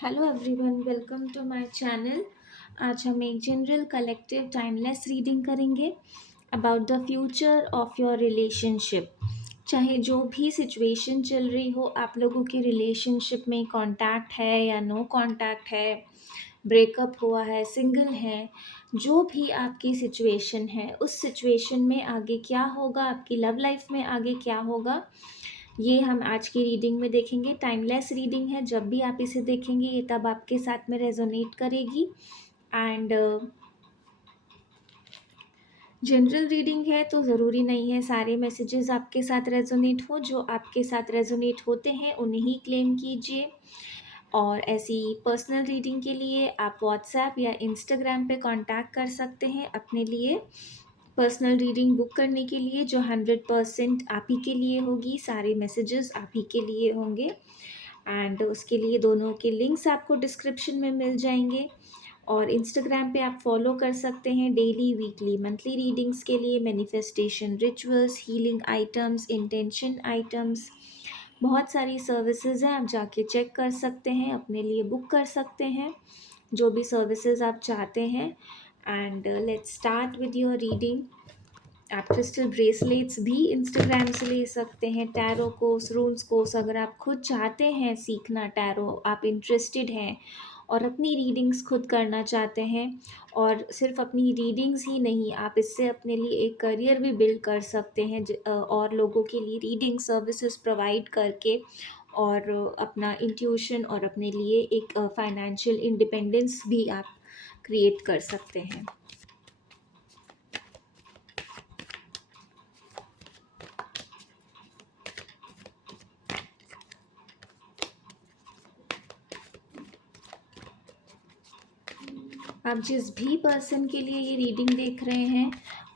Hello everyone, welcome to my channel. आज हम एक जनरल कलेक्टिव टाइमलेस रीडिंग करेंगे about the future of your relationship. चाहे जो भी सिचुएशन चल रही हो, आप लोगों के रिलेशनशिप में कांटेक्ट है या नो कांटेक्ट है, ब्रेकअप हुआ है, सिंगल है, जो भी आपकी सिचुएशन है, उस सिचुएशन में आगे क्या होगा, आपकी लव लाइफ में आगे क्या होगा, ये हम आज की रीडिंग में देखेंगे। टाइमलेस रीडिंग है, जब भी आप इसे देखेंगे ये तब आपके साथ में रेजोनेट करेगी। एंड जनरल रीडिंग है तो ज़रूरी नहीं है सारे मैसेजेस आपके साथ रेजोनेट हो। जो आपके साथ रेजोनेट होते हैं उन्हें ही क्लेम कीजिए। और ऐसी पर्सनल रीडिंग के लिए आप व्हाट्सएप या इंस्टाग्राम पे कांटेक्ट कर सकते हैं अपने लिए पर्सनल रीडिंग बुक करने के लिए, जो 100% आप ही के लिए होगी। सारे मैसेजेस आप ही के लिए होंगे एंड उसके लिए दोनों के लिंक्स आपको डिस्क्रिप्शन में मिल जाएंगे। और इंस्टाग्राम पे आप फॉलो कर सकते हैं डेली, वीकली, मंथली रीडिंग्स के लिए। Manifestation rituals, healing items, intention items, बहुत सारी सर्विसेज हैं, आप जाके चेक कर सकते हैं, अपने लिए बुक कर सकते हैं जो भी सर्विसेज आप चाहते हैं। And let's start with your reading. आप क्रिस्टल ब्रेसलेट्स भी इंस्टाग्राम से ले सकते हैं। टैरो कोर्स, रून्स कोर्स, अगर आप खुद चाहते हैं सीखना टैरो, आप इंटरेस्टेड हैं और अपनी रीडिंग्स खुद करना चाहते हैं, और सिर्फ अपनी रीडिंग्स ही नहीं, आप इससे अपने लिए एक करियर भी बिल्ड कर सकते हैं, और लोगों के लिए रीडिंग सर्विसेज प्रोवाइड करके, और अपना इंट्यूशन और अपने लिए एक फाइनेंशियल इंडिपेंडेंस भी आप क्रिएट कर सकते हैं। आप जिस भी पर्सन के लिए ये रीडिंग देख रहे हैं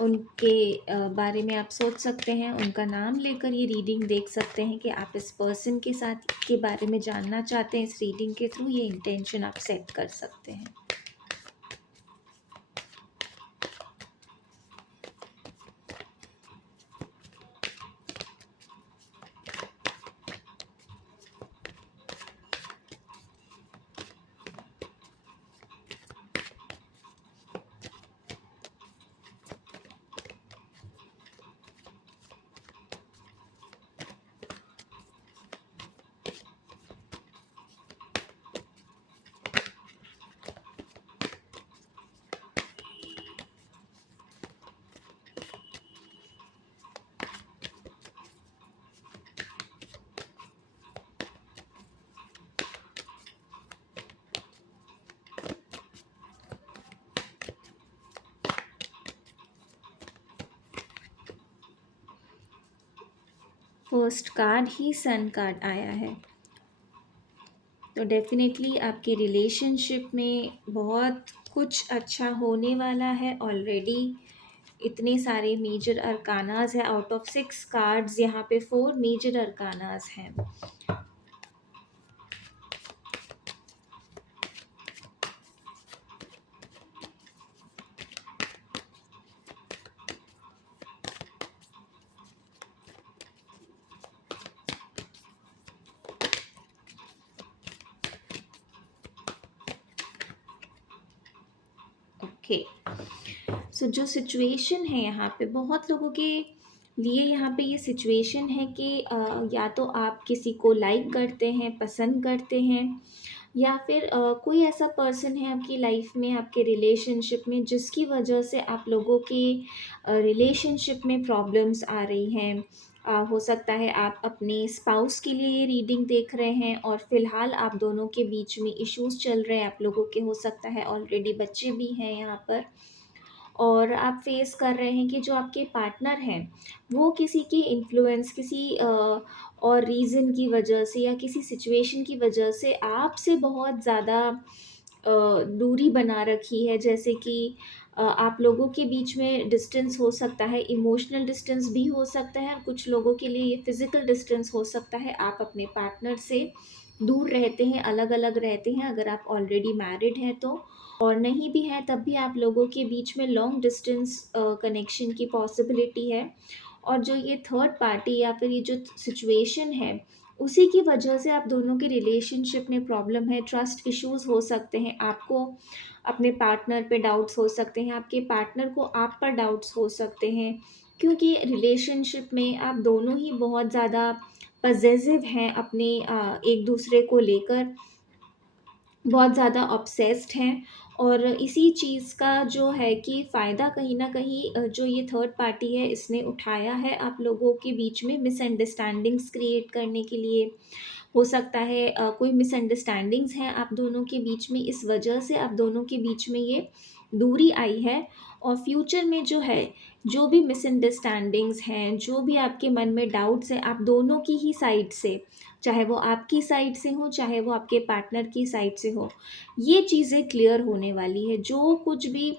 उनके बारे में आप सोच सकते हैं, उनका नाम लेकर ये रीडिंग देख सकते हैं कि आप इस पर्सन के साथ के बारे में जानना चाहते हैं। इस रीडिंग के थ्रू ये इंटेंशन आप सेट कर सकते हैं। फर्स्ट कार्ड ही सन कार्ड आया है, तो डेफिनेटली आपके रिलेशनशिप में बहुत कुछ अच्छा होने वाला है ऑलरेडी। इतने सारे मेजर अरकानाज है, आउट ऑफ 6 कार्ड्स यहाँ पे 4 मेजर अरकानाज हैं। ओके, सो जो सिचुएशन है यहाँ पे बहुत लोगों के लिए, यहाँ पे ये सिचुएशन है कि या तो आप किसी को लाइक करते हैं, पसंद करते हैं, या फिर कोई ऐसा पर्सन है आपकी लाइफ में, आपके रिलेशनशिप में, जिसकी वजह से आप लोगों के रिलेशनशिप में प्रॉब्लम्स आ रही हैं। हो सकता है आप अपने स्पाउस के लिए ये रीडिंग देख रहे हैं और फिलहाल आप दोनों के बीच में इश्यूज चल रहे हैं आप लोगों के। हो सकता है ऑलरेडी बच्चे भी हैं यहाँ पर, और आप फेस कर रहे हैं कि जो आपके पार्टनर हैं वो किसी की इन्फ्लुएंस, किसी और रीज़न की वजह से या किसी सिचुएशन की वजह से आपसे बहुत ज़्यादा दूरी बना रखी है। जैसे कि आप लोगों के बीच में डिस्टेंस हो सकता है, इमोशनल डिस्टेंस भी हो सकता है, और कुछ लोगों के लिए ये फिज़िकल डिस्टेंस हो सकता है। आप अपने पार्टनर से दूर रहते हैं, अलग अलग रहते हैं अगर आप ऑलरेडी मैरिड हैं तो, और नहीं भी है तब भी आप लोगों के बीच में लॉन्ग डिस्टेंस कनेक्शन की पॉसिबिलिटी है। और जो ये थर्ड पार्टी या फिर ये जो सिचुएशन है उसी की वजह से आप दोनों के रिलेशनशिप में प्रॉब्लम है, ट्रस्ट इश्यूज़ हो सकते हैं, आपको अपने पार्टनर पे डाउट्स हो सकते हैं, आपके पार्टनर को आप पर डाउट्स हो सकते हैं, क्योंकि रिलेशनशिप में आप दोनों ही बहुत ज़्यादा पॉसेसिव हैं अपने एक दूसरे को लेकर, बहुत ज़्यादा ऑब्सेस्ड हैं। और इसी चीज़ का जो है कि फ़ायदा कहीं न कहीं जो ये थर्ड पार्टी है इसने उठाया है आप लोगों के बीच में मिसअंडरस्टैंडिंग्स क्रिएट करने के लिए। हो सकता है कोई मिसअंडरस्टैंडिंग्स हैं आप दोनों के बीच में, इस वजह से आप दोनों के बीच में ये दूरी आई है। और फ्यूचर में जो है, जो भी मिसअंडरस्टैंडिंग्स हैं, जो भी आपके मन में डाउट्स हैं, आप दोनों की ही साइड से, चाहे वो आपकी साइड से हो, चाहे वो आपके पार्टनर की साइड से हो, ये चीज़ें क्लियर होने वाली है। जो कुछ भी,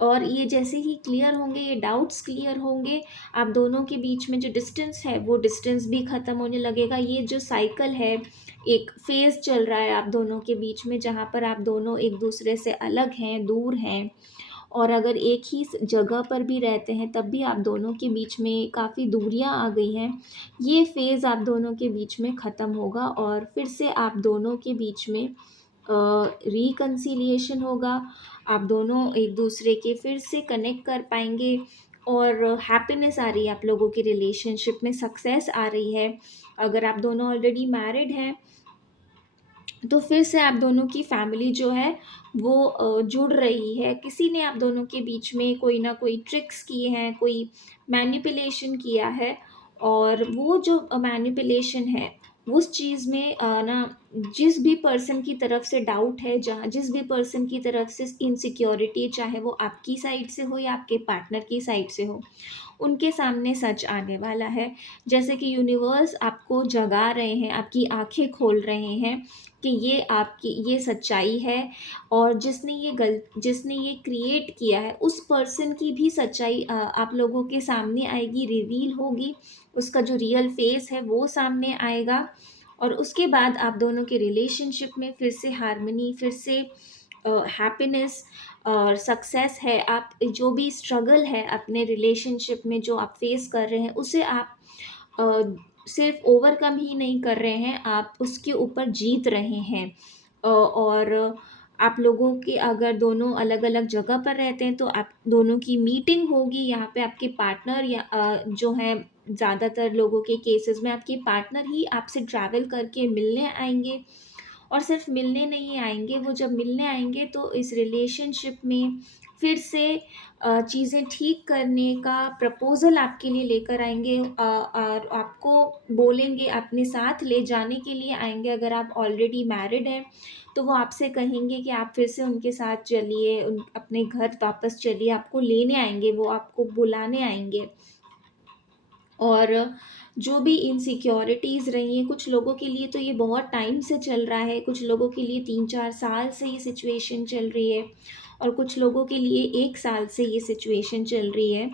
और ये जैसे ही क्लियर होंगे, ये डाउट्स क्लियर होंगे, आप दोनों के बीच में जो डिस्टेंस है वो डिस्टेंस भी ख़त्म होने लगेगा। ये जो साइकिल है, एक फेज़ चल रहा है आप दोनों के बीच में, जहाँ पर आप दोनों एक दूसरे से अलग हैं, दूर हैं, और अगर एक ही जगह पर भी रहते हैं तब भी आप दोनों के बीच में काफ़ी दूरियां आ गई हैं। ये फेज़ आप दोनों के बीच में ख़त्म होगा और फिर से आप दोनों के बीच में रिकन्सिलिएशन होगा। आप दोनों एक दूसरे के फिर से कनेक्ट कर पाएंगे, और हैप्पीनेस आ रही है आप लोगों के रिलेशनशिप में, सक्सेस आ रही है। अगर आप दोनों ऑलरेडी मैरिड हैं तो फिर से आप दोनों की फैमिली जो है वो जुड़ रही है। किसी ने आप दोनों के बीच में कोई ना कोई ट्रिक्स किए हैं, कोई मैनिपुलेशन किया है, और वो जो मैनिपुलेशन है, उस चीज़ में ना, जिस भी पर्सन की तरफ से डाउट है, जहाँ जिस भी पर्सन की तरफ से इनसिक्योरिटी, चाहे वो आपकी साइड से हो या आपके पार्टनर की साइड से हो, उनके सामने सच आने वाला है। जैसे कि यूनिवर्स आपको जगा रहे हैं, आपकी आँखें खोल रहे हैं कि ये आपकी ये सच्चाई है, और जिसने ये क्रिएट किया है उस पर्सन की भी सच्चाई आप लोगों के सामने आएगी, रिवील होगी। उसका जो रियल फेस है वो सामने आएगा, और उसके बाद आप दोनों के रिलेशनशिप में फिर से हार्मनी, फिर से हैप्पीनेस और सक्सेस है। आप जो भी स्ट्रगल है अपने रिलेशनशिप में जो आप फेस कर रहे हैं, उसे आप अ, सिर्फ ओवरकम ही नहीं कर रहे हैं, आप उसके ऊपर जीत रहे हैं। और आप लोगों के, अगर दोनों अलग-अलग जगह पर रहते हैं तो आप दोनों की मीटिंग होगी, यहाँ पे आपके पार्टनर या जो है, ज़्यादातर लोगों के केसेस में आपके पार्टनर ही आपसे ट्रैवल करके मिलने आएँगे। और सिर्फ मिलने नहीं आएँगे, वो जब मिलने आएँगे तो इस रिलेशनशिप में फिर से चीज़ें ठीक करने का प्रपोज़ल आपके लिए लेकर आएँगे, और आपको बोलेंगे, अपने साथ ले जाने के लिए आएँगे। अगर आप ऑलरेडी मैरिड हैं, तो वो आपसे कहेंगे कि आप फिर से उनके साथ चलिए, उन अपने घर वापस चलिए, आपको लेने आएँगे, वो आपको बुलाने आएँगे। और जो भी इनसिक्योरिटीज़ रही हैं, कुछ लोगों के लिए तो ये बहुत टाइम से चल रहा है, कुछ लोगों के लिए 3-4 साल से ये सिचुएशन चल रही है, और कुछ लोगों के लिए 1 साल से ये सिचुएशन चल रही है।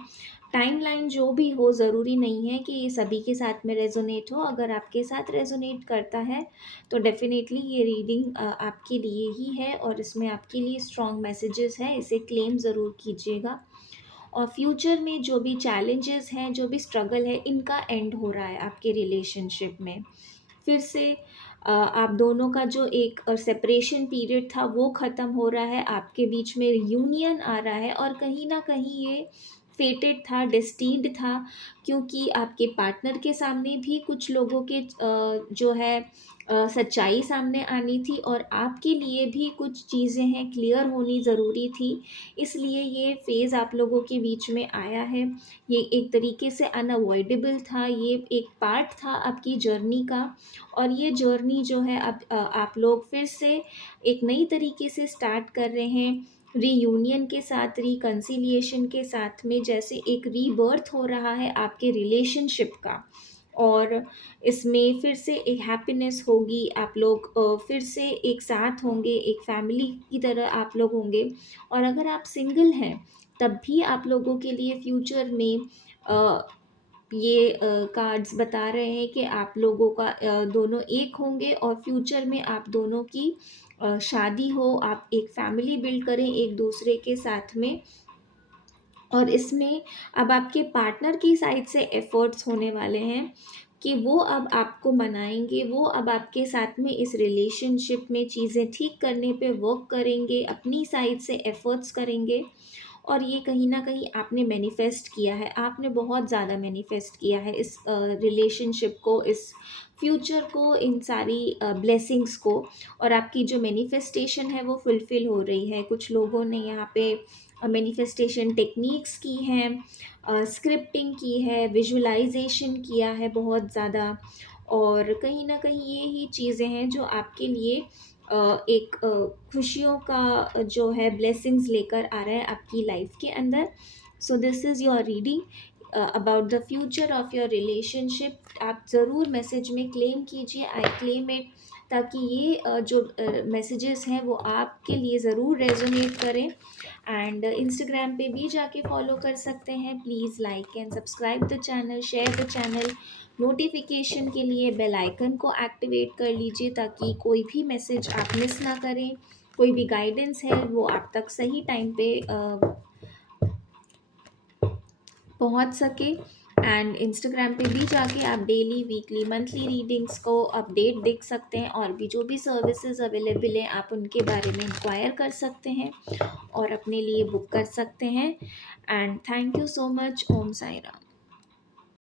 टाइमलाइन जो भी हो, ज़रूरी नहीं है कि ये सभी के साथ में रेज़ोनेट हो। अगर आपके साथ रेज़ोनेट करता है तो डेफ़िनेटली ये रीडिंग आपके लिए ही है, और इसमें आपके लिए स्ट्रॉन्ग मैसेजेस हैं, इसे क्लेम ज़रूर कीजिएगा। और फ्यूचर में जो भी चैलेंजेस हैं, जो भी स्ट्रगल है, इनका एंड हो रहा है आपके रिलेशनशिप में। फिर से आप दोनों का जो एक सेपरेशन पीरियड था वो ख़त्म हो रहा है, आपके बीच में यूनियन आ रहा है, और कहीं न कहीं ये फेटेड था, डेस्टिन्ड था, क्योंकि आपके पार्टनर के सामने भी कुछ लोगों के जो है सच्चाई सामने आनी थी, और आपके लिए भी कुछ चीज़ें हैं क्लियर होनी ज़रूरी थी। इसलिए ये फ़ेज़ आप लोगों के बीच में आया है। ये एक तरीके से अनअवॉइडेबल था, ये एक पार्ट था आपकी जर्नी का, और ये जर्नी जो है अब आप लोग फिर से एक नई तरीके से स्टार्ट कर रहे हैं, रीयूनियन के साथ, रिकन्सिलिएशन के साथ में, जैसे एक रीबर्थ हो रहा है आपके रिलेशनशिप का। और इसमें फिर से एक हैप्पीनेस होगी, आप लोग फिर से एक साथ होंगे, एक फैमिली की तरह आप लोग होंगे। और अगर आप सिंगल हैं, तब भी आप लोगों के लिए फ्यूचर में अ, ये कार्ड्स बता रहे हैं कि आप लोगों का दोनों एक होंगे, और फ्यूचर में आप दोनों की शादी हो, आप एक फैमिली बिल्ड करें एक दूसरे के साथ में। और इसमें अब आपके पार्टनर की साइड से एफ़र्ट्स होने वाले हैं। कि वो अब आपको मनाएँगे, वो अब आपके साथ में इस रिलेशनशिप में चीज़ें ठीक करने पे वर्क करेंगे, अपनी साइड से एफ़र्ट्स करेंगे। और ये कहीं न कहीं आपने मैनिफेस्ट किया है, आपने बहुत ज़्यादा मैनिफेस्ट किया है इस रिलेशनशिप को, इस फ्यूचर को, इन सारी ब्लेसिंग्स को। और आपकी जो मैनिफेस्टेशन है वो फुलफ़िल हो रही है। कुछ लोगों ने यहाँ पे मैनिफेस्टेशन टेक्निक्स की हैं, स्क्रिप्टिंग की है, विजुअलाइज़ेशन किया है बहुत ज़्यादा। और कहीं न कहीं ये ही चीज़ें हैं जो आपके लिए एक खुशियों का जो है ब्लेसिंग्स लेकर आ रहा है आपकी लाइफ के अंदर। So this is your reading about the future of your relationship. आप ज़रूर मैसेज में क्लेम कीजिए, आई क्लेम इट, ताकि ये जो मैसेजेस हैं वो आपके लिए ज़रूर रेजोनेट करें। एंड इंस्टाग्राम पे भी जाके फॉलो कर सकते हैं। Please like and subscribe the channel, share the channel. Notification के लिए बेल आइकन को एक्टिवेट कर लीजिए ताकि कोई भी मैसेज आप मिस ना करें। कोई भी गाइडेंस है वो आप तक सही टाइम पे पहुंच सके। एंड इंस्टाग्राम पे भी जाके आप डेली, वीकली, मंथली रीडिंग्स को अपडेट देख सकते हैं। और भी जो भी सर्विसेज अवेलेबल हैं आप उनके बारे में इंक्वायर कर सकते हैं और अपने लिए बुक कर सकते हैं। And thank you so much. Om Sai Ram.